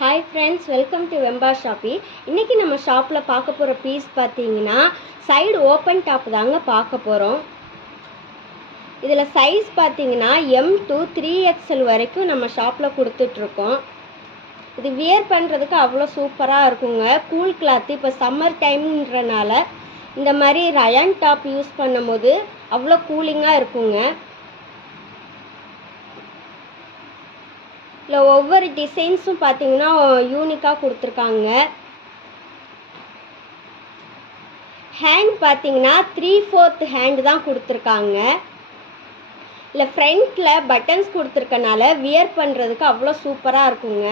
Hi friends, welcome to Vemba shoppy. இன்றைக்கி நம்ம ஷாப்பில் பார்க்க போகிற பீஸ் பார்த்தீங்கன்னா சைடு ஓப்பன் டாப் தாங்க பார்க்க போகிறோம். இதில் சைஸ் பார்த்தீங்கன்னா M to 3XL வரைக்கும் நம்ம ஷாப்பில் கொடுத்துட்ருக்கோம். இது வியர் பண்ணுறதுக்கு அவ்வளோ சூப்பராக இருக்குங்க. Cool cloth. இப்போ சம்மர் டைம்ன்றனால இந்த மாதிரி ரயான் டாப் யூஸ் பண்ணும்போது அவ்வளோ கூலிங்காக இருக்குங்க. இல்லை ஒவ்வொரு டிசைன்ஸும் பார்த்தீங்கன்னா யூனிக்காக கொடுத்துருக்காங்க. ஹேண்ட் பார்த்தீங்கன்னா 3/4 ஹேண்ட் தான் கொடுத்துருக்காங்க. இல்லை ஃப்ரண்ட்டில் பட்டன்ஸ் கொடுத்துருக்கனால வியர் பண்ணுறதுக்கு அவ்வளோ சூப்பராக இருக்குங்க.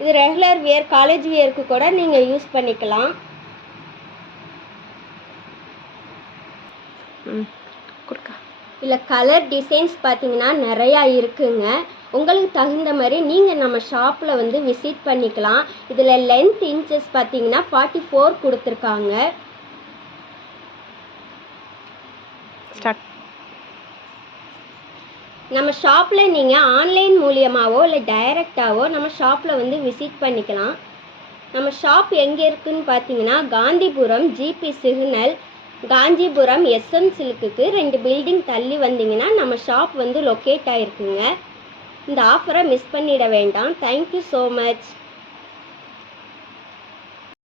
இது ரெகுலர் வியர், காலேஜ் வியருக்கு கூட நீங்கள் யூஸ் பண்ணிக்கலாம். இல்லை கலர் டிசைன்ஸ் பார்த்தீங்கன்னா நிறையா இருக்குங்க. உங்களுக்கு தகுந்த மாதிரி நீங்கள் நம்ம ஷாப்பில் வந்து விசிட் பண்ணிக்கலாம். இதில் லென்த் இன்ச்சஸ் பார்த்தீங்கன்னா 44 கொடுத்துருக்காங்க. நம்ம ஷாப்பில் நீங்கள் ஆன்லைன் மூலியமாகவோ இல்லை டைரெக்டாகவோ நம்ம ஷாப்பில் வந்து விசிட் பண்ணிக்கலாம். நம்ம ஷாப் எங்கே இருக்குதுன்னு பார்த்தீங்கன்னா Gandhipuram GB signal, Kanchipuram SM சில்க்குக்கு 2 building தள்ளி வந்தீங்கன்னா நம்ம ஷாப் வந்து லொக்கேட் ஆகிருக்குங்க. இந்த ஆஃபரை மிஸ் பண்ணிட வேண்டாம். Thank you so much.